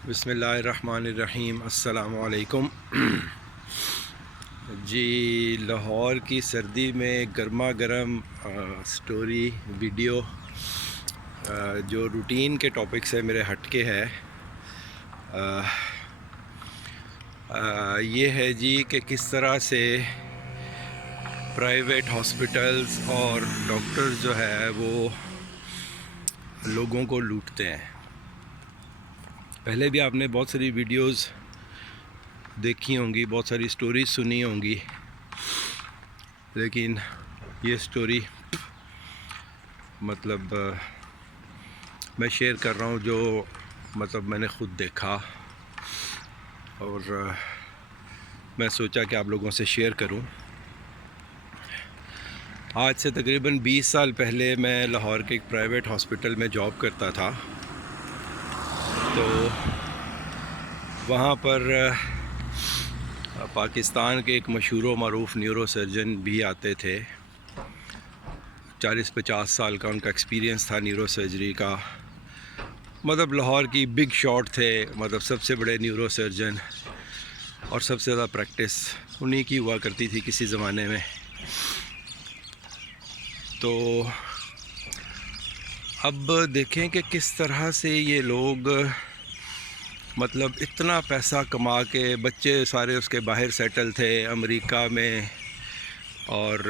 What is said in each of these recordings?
बिस्मिल्लाहिर्रहमानिर्रहीम। अस्सलामु अलैकुम। जी, लाहौर की सर्दी में गर्मा गर्म स्टोरी वीडियो जो रूटीन के टॉपिक से मेरे हटके है। ये है जी कि किस तरह से प्राइवेट हॉस्पिटल्स और डॉक्टर्स जो है वो लोगों को लूटते हैं। पहले भी आपने बहुत सारी वीडियोस देखी होंगी, बहुत सारी स्टोरीज सुनी होंगी, लेकिन ये स्टोरी मतलब मैं शेयर कर रहा हूँ जो मतलब मैंने ख़ुद देखा और मैं सोचा कि आप लोगों से शेयर करूँ। आज से तकरीबन 20 साल पहले मैं लाहौर के एक प्राइवेट हॉस्पिटल में जॉब करता था। तो वहाँ पर पाकिस्तान के एक मशहूर मरूफ न्यूरो सर्जन भी आते थे। 40-50 साल का उनका एक्सपीरियंस था न्यूरो सर्जरी का। मतलब लाहौर की बिग शॉट थे, मतलब सबसे बड़े न्यूरो सर्जन, और सबसे ज़्यादा प्रैक्टिस उन्हीं की हुआ करती थी किसी ज़माने में। तो अब देखें कि किस तरह से ये लोग मतलब इतना पैसा कमा के, बच्चे सारे उसके बाहर सेटल थे अमेरिका में, और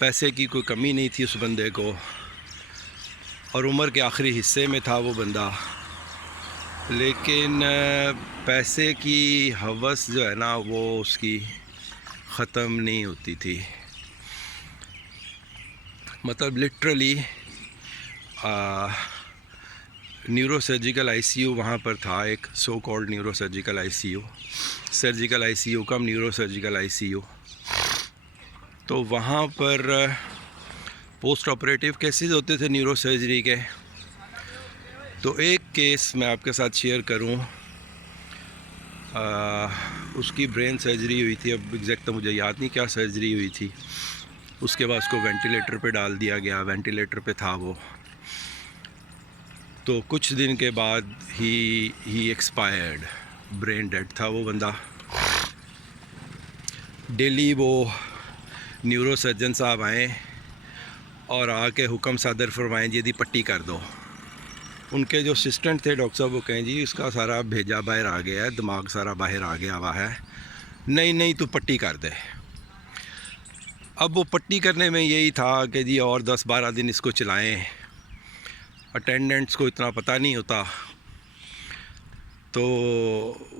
पैसे की कोई कमी नहीं थी उस बंदे को, और उम्र के आखिरी हिस्से में था वो बंदा। लेकिन पैसे की हवस जो है ना वो उसकी ख़त्म नहीं होती थी। मतलब लिटरली न्यूरो सर्जिकल आईसीयू वहाँ पर था, एक so called neuro surgical ICU, surgical ICU cum neuro surgical ICU. तो वहाँ पर पोस्ट ऑपरेटिव केसेस होते थे न्यूरो सर्जरी के। तो एक केस मैं आपके साथ शेयर करूँ, उसकी ब्रेन सर्जरी हुई थी। अब एग्जैक्ट तो मुझे याद नहीं क्या सर्जरी हुई थी। उसके बाद उसको वेंटिलेटर पे डाल दिया गया, वेंटिलेटर पे था वो। तो कुछ दिन के बाद ही एक्सपायर्ड, ब्रेन डेड था वो बंदा। डेली वो न्यूरो सर्जन साहब आए और आके हुक्म सादर फरमाएं जी, यदि पट्टी कर दो। उनके जो असिस्टेंट थे डॉक्टर साहब, वो कहें जी इसका सारा भेजा बाहर आ गया है, दिमाग सारा बाहर आ गया हुआ है, नहीं तू पट्टी कर दे। अब वो पट्टी करने में यही था कि जी और 10-12 दिन इसको चलाएं। अटेंडेंट्स को इतना पता नहीं होता, तो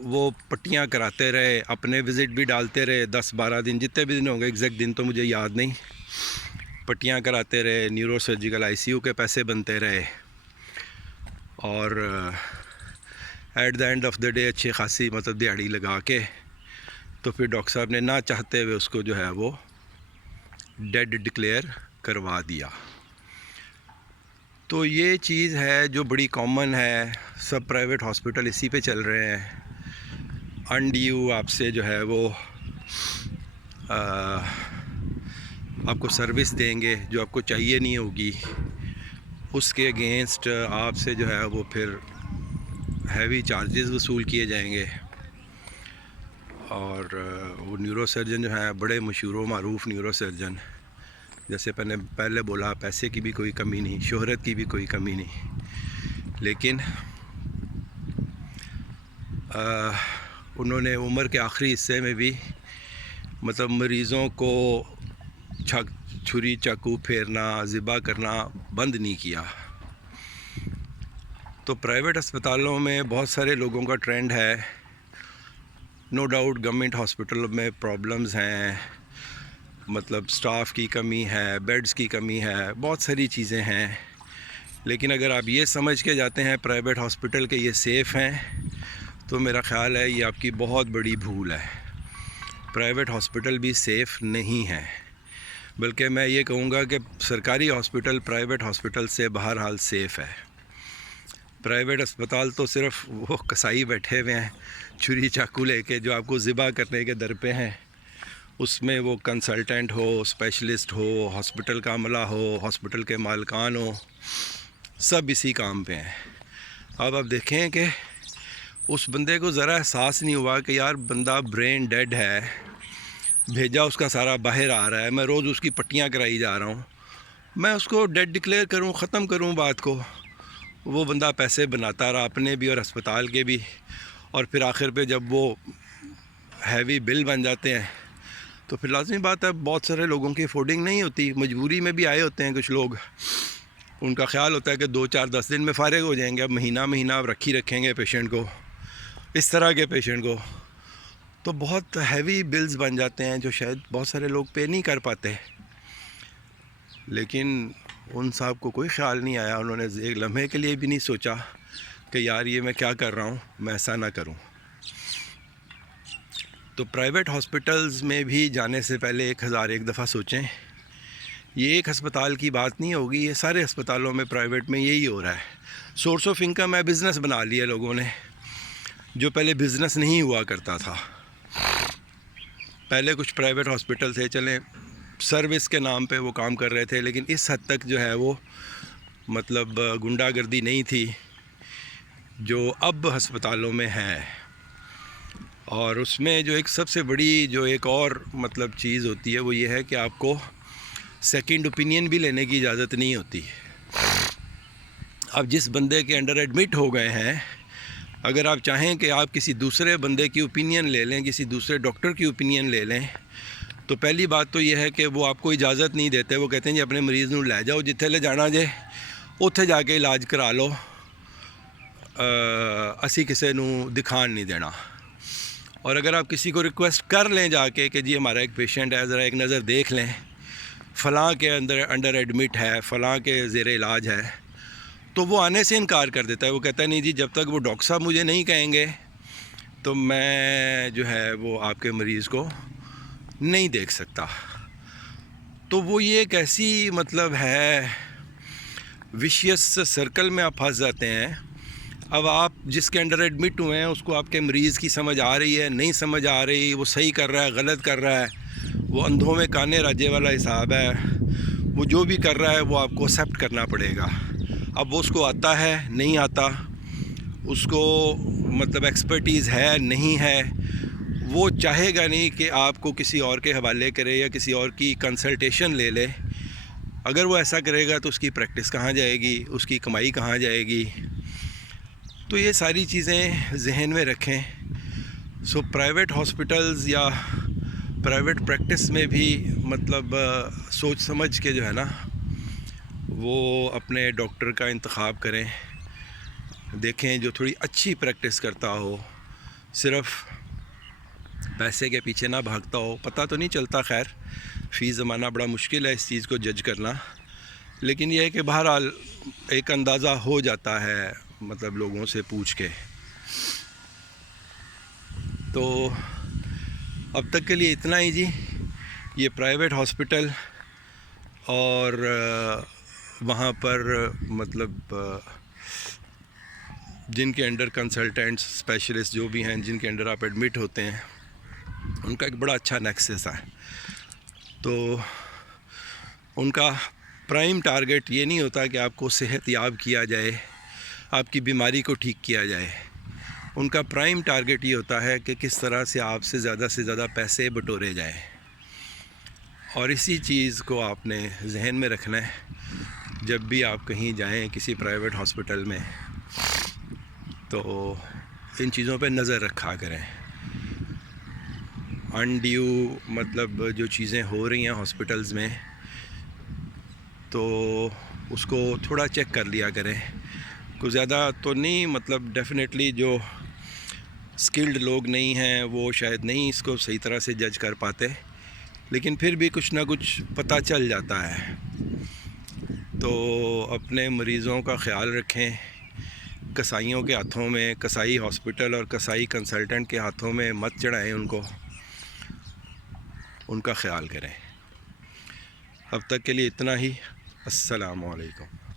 वो पट्टियाँ कराते रहे, अपने विज़िट भी डालते रहे 10-12 दिन, जितने भी दिन होंगे, एग्जैक्ट दिन तो मुझे याद नहीं। पट्टियाँ कराते रहे, न्यूरो सर्जिकल आईसीयू के पैसे बनते रहे, और at the end of the day अच्छी खासी मतलब दिहाड़ी लगा के तो फिर डॉक्टर साहब ने ना चाहते हुए उसको जो है वो डेड डिक्लेयर करवा दिया। तो ये चीज़ है जो बड़ी कॉमन है, सब प्राइवेट हॉस्पिटल इसी पे चल रहे हैं। अनड्यू आपसे जो है वो आपको सर्विस देंगे जो आपको चाहिए नहीं होगी, उसके अगेंस्ट आपसे जो है वो फिर हैवी चार्जेस वसूल किए जाएंगे। और वो न्यूरो सर्जन जो है बड़े मशहूर मारूफ न्यूरो सर्जन, जैसे पहले बोला, पैसे की भी कोई कमी नहीं, शोहरत की भी कोई कमी नहीं, लेकिन उन्होंने उम्र के आखिरी हिस्से में भी मतलब मरीज़ों को छुरी चाकू फेरना, ज़िबा करना बंद नहीं किया। तो प्राइवेट अस्पतालों में बहुत सारे लोगों का ट्रेंड है। नो डाउट गवर्नमेंट हॉस्पिटल में प्रॉब्लम्स हैं, मतलब स्टाफ की कमी है, बेड्स की कमी है, बहुत सारी चीज़ें हैं। लेकिन अगर आप ये समझ के जाते हैं प्राइवेट हॉस्पिटल के ये सेफ़ हैं, तो मेरा ख़्याल है ये आपकी बहुत बड़ी भूल है। प्राइवेट हॉस्पिटल भी सेफ़ नहीं है, बल्कि मैं ये कहूँगा कि सरकारी हॉस्पिटल प्राइवेट हॉस्पिटल से बहरहाल सेफ़ है। प्राइवेट अस्पताल तो सिर्फ वो कसाई बैठे हुए हैं छुरी चाकू लेके, जो आपको ज़िबा करने के दर पे हैं। उसमें वो कंसल्टेंट हो, स्पेशलिस्ट हो, हॉस्पिटल का अमला हो, हॉस्पिटल के मालिकान हो, सब इसी काम पे हैं। अब आप देखें कि उस बंदे को ज़रा एहसास नहीं हुआ कि यार बंदा ब्रेन डेड है, भेजा उसका सारा बाहर आ रहा है, मैं रोज़ उसकी पट्टियाँ कराई जा रहा हूँ, मैं उसको डेड डिक्लेयर करूँ, ख़त्म करूँ बात को। वो बंदा पैसे बनाता रहा अपने भी और अस्पताल के भी, और फिर आखिर पे जब वो हैवी बिल बन जाते हैं तो फिर लाज़मी बात है बहुत सारे लोगों की अफोर्डिंग नहीं होती, मजबूरी में भी आए होते हैं कुछ लोग। उनका ख्याल होता है कि 2-4-10 दिन में फ़ारिग हो जाएंगे, अब महीना महीना अब रखेंगे पेशेंट को, इस तरह के पेशेंट को, तो बहुत हैवी बिल्स बन जाते हैं जो शायद बहुत सारे लोग पे नहीं कर पाते। लेकिन उन साहब को कोई ख्याल नहीं आया, उन्होंने एक लम्हे के लिए भी नहीं सोचा कि यार ये मैं क्या कर रहा हूँ, मैं ऐसा ना करूँ। तो प्राइवेट हॉस्पिटल्स में भी जाने से पहले 1001 दफ़ा सोचें। ये एक अस्पताल की बात नहीं होगी, ये सारे अस्पतालों में प्राइवेट में यही हो रहा है। सोर्स ऑफ इनकम है, बिज़नेस बना लिया लोगों ने, जो पहले बिज़नेस नहीं हुआ करता था। पहले कुछ प्राइवेट हॉस्पिटल थे, चलें सर्विस के नाम पे वो काम कर रहे थे, लेकिन इस हद तक जो है वो मतलब गुंडागर्दी नहीं थी जो अब अस्पतालों में है। और उसमें जो एक सबसे बड़ी जो एक और मतलब चीज़ होती है वो ये है कि आपको सेकंड ओपिनियन भी लेने की इजाज़त नहीं होती। अब जिस बंदे के अंडर एडमिट हो गए हैं, अगर आप चाहें कि आप किसी दूसरे बंदे की ओपिनियन ले लें, किसी दूसरे डॉक्टर की ओपिनियन ले लें, तो पहली बात तो यह है कि वो आपको इजाज़त नहीं देते। वो कहते हैं जी अपने मरीज़ को ले जाओ, जिथे ले जाना जे उत्थे जाके इलाज करा लो, असी किसी नू दिखान नहीं देना। और अगर आप किसी को रिक्वेस्ट कर लें जाके कि जी हमारा एक पेशेंट है, ज़रा एक नज़र देख लें, फ़लाँ के अंडर एडमिट है, फ़लाँ के ज़ेर इलाज है, तो वो आने से इनकार कर देता है। वो कहता है नहीं जी, जब तक वो डॉक्टर साहब मुझे नहीं कहेंगे तो मैं जो है वो आपके मरीज़ को नहीं देख सकता। तो वो ये एक ऐसी मतलब है विशियस सर्कल में आप फंस जाते हैं। अब आप जिसके अंडर एडमिट हुए हैं उसको आपके मरीज़ की समझ आ रही है, नहीं समझ आ रही, वो सही कर रहा है, गलत कर रहा है, वो अंधों में काने राजे वाला हिसाब है, वो जो भी कर रहा है वो आपको एक्सेप्ट करना पड़ेगा। अब वो उसको आता है नहीं आता, उसको मतलब एक्सपर्टीज़ है नहीं है, वो चाहेगा नहीं कि आपको किसी और के हवाले करे या किसी और की कंसल्टेशन ले ले। अगर वो ऐसा करेगा तो उसकी प्रैक्टिस कहाँ जाएगी, उसकी कमाई कहाँ जाएगी। तो ये सारी चीज़ें जहन में रखें। सो प्राइवेट हॉस्पिटल्स या प्राइवेट प्रैक्टिस में भी मतलब सोच समझ के जो है ना वो अपने डॉक्टर का इंतखाब करें। देखें जो थोड़ी अच्छी प्रैक्टिस करता हो, सिर्फ़ पैसे के पीछे ना भागता हो। पता तो नहीं चलता, खैर फ़ी ज़माना बड़ा मुश्किल है इस चीज़ को जज करना, लेकिन यह है कि बहरहाल एक अंदाज़ा हो जाता है मतलब लोगों से पूछ के। तो अब तक के लिए इतना ही जी। ये प्राइवेट हॉस्पिटल और वहाँ पर मतलब जिनके अंडर कंसल्टेंट्स स्पेशलिस्ट जो भी हैं, जिनके अंडर आप एडमिट होते हैं, उनका एक बड़ा अच्छा नेक्सस है। तो उनका प्राइम टारगेट ये नहीं होता कि आपको सेहत याब किया जाए, आपकी बीमारी को ठीक किया जाए। उनका प्राइम टारगेट ये होता है कि किस तरह से आपसे ज़्यादा पैसे बटोरे जाए। और इसी चीज़ को आपने जहन में रखना है जब भी आप कहीं जाएं किसी प्राइवेट हॉस्पिटल में, तो इन चीज़ों पे नज़र रखा करें। अनड्यू मतलब जो चीज़ें हो रही हैं हॉस्पिटल्स में, तो उसको थोड़ा चेक कर लिया करें। कुछ ज़्यादा तो नहीं, मतलब डेफिनेटली जो स्किल्ड लोग नहीं हैं वो शायद नहीं इसको सही तरह से जज कर पाते, लेकिन फिर भी कुछ ना कुछ पता चल जाता है। तो अपने मरीज़ों का ख्याल रखें। कसाईयों के हाथों में, कसाई हॉस्पिटल और कसाई कंसल्टेंट के हाथों में मत चढ़ाएं उनको, उनका ख्याल करें। अब तक के लिए इतना ही। अस्सलामु अलैकुम।